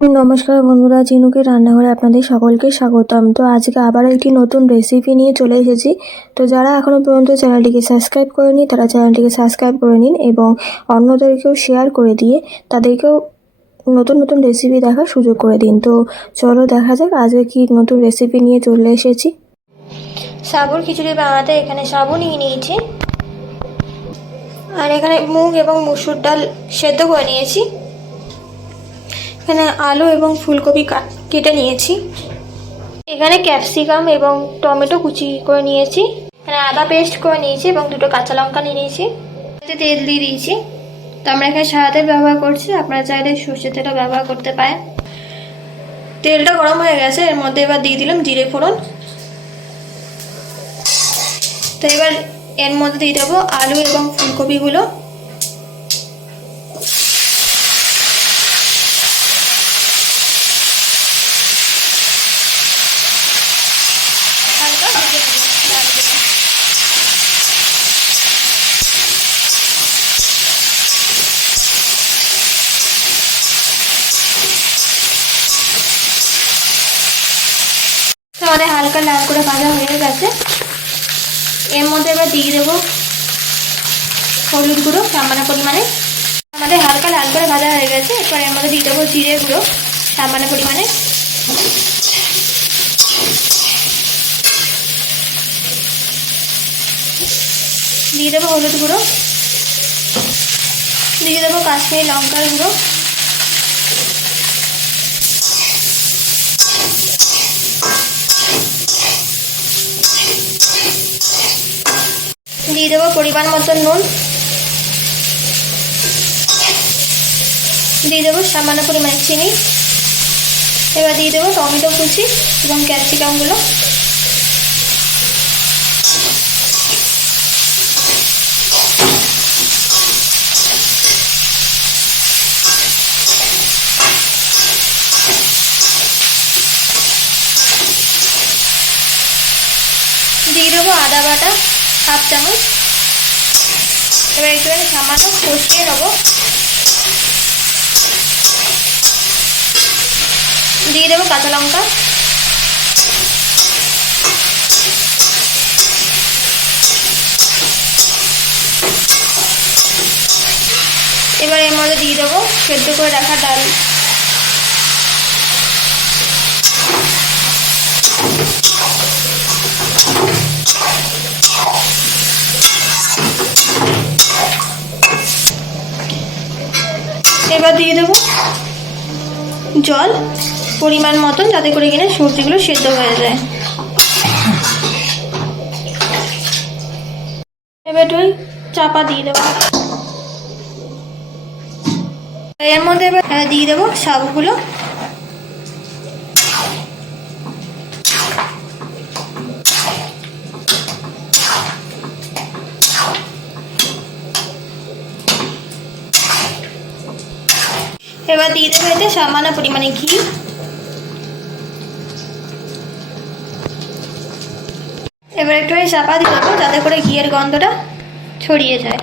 নমস্কার বন্ধুরা চিনুকে রান্নাঘরে আপনাদের সকলকে স্বাগতম। তো আজকে আবার একটি নতুন রেসিপি নিয়ে চলে এসেছি। তো যারা এখনও পর্যন্ত চ্যানেলটিকে সাবস্ক্রাইব করেনি, তারা চ্যানেলটিকে সাবস্ক্রাইব করে নিন এবং অন্যদেরকেও শেয়ার করে দিয়ে তাদেরকেও নতুন নতুন রেসিপি দেখার সুযোগ করে দিন। তো চলো দেখা যাক, আজকে কি নতুন রেসিপি নিয়ে চলে এসেছি। সাবুর খিচুড়ি বানাতে এখানে সাবু নিয়ে নিয়েছি। আর এখানে মুগ এবং মুসুর ডাল সেদ্ধ করে নিয়েছি। এখানে আলু এবং ফুলকপি কাট- নিয়েছি। এখানে ক্যাপসিকাম এবং টমেটো কুচি করে নিয়েছি। এখানে আদা পেস্ট করে নিয়েছি এবং দুটো কাঁচা লঙ্কা নিয়ে নিয়েছি। তেল দিয়ে দিয়েছি। তো আমরা এখানে সাদা তেল ব্যবহার করছি। আপনারা চাইলে সর্ষের তেলও ব্যবহার করতে পারেন। তেলটা গরম হয়ে গেছে। এর মধ্যে এবার দিয়ে দিলাম জিরে ফোড়ন। তো এবার এর মধ্যে দিয়ে দেবো আলু এবং ফুলকপিগুলো হালকা ভেজে নেব ডালগুলো। আমাদের হালকা লাল করে ভাজা হয়ে গেছে। এর মধ্যে এবার দিয়ে দেবো হলুদ গুঁড়ো, সামান্য পরিমাণে। আমাদের হালকা লাল করে ভাজা হয়ে গেছে। এরপর এর মধ্যে দিয়ে দেবো জিরে গুঁড়ো, সামান্য পরিমাণে। দিয়ে দেবো হলুদ গুঁড়ো। দিয়ে দেবো কাশ্মীরি লঙ্কার গুঁড়ো। দিয়ে দেবো, পরিমাণ মতো নুন। দিয়ে দেবো সামান্য পরিমাণে চিনি। এবার দিয়ে দেবো টমেটো কুচি এবং ক্যাপসিকামগুলো দিয়ে দেবো আদা বাটা। হাফ চামচ এবার একটুখানি সামান্য কষিয়ে নেব। দিয়ে দেবো কাঁচা লঙ্কা। এবার এর মধ্যে দিয়ে দেবো সেদ্ধ করে রাখা ডাল। এবার দিয়ে দেবো। জল পরিমাণ মতন যাতে করে কিনা সবজিগুলো সেদ্ধ হয়ে যায়। এবার ওই চাপা দিয়ে দেবো। এর মধ্যে এবার দিয়ে দেবো সাবুগুলো এবার দিয়ে দেবো এতে সামান্য পরিমাণে ঘি। এবার একটু চাপা দিয়ে দেবো, যাতে করে ঘিয়ের গন্ধটা ছড়িয়ে যায়।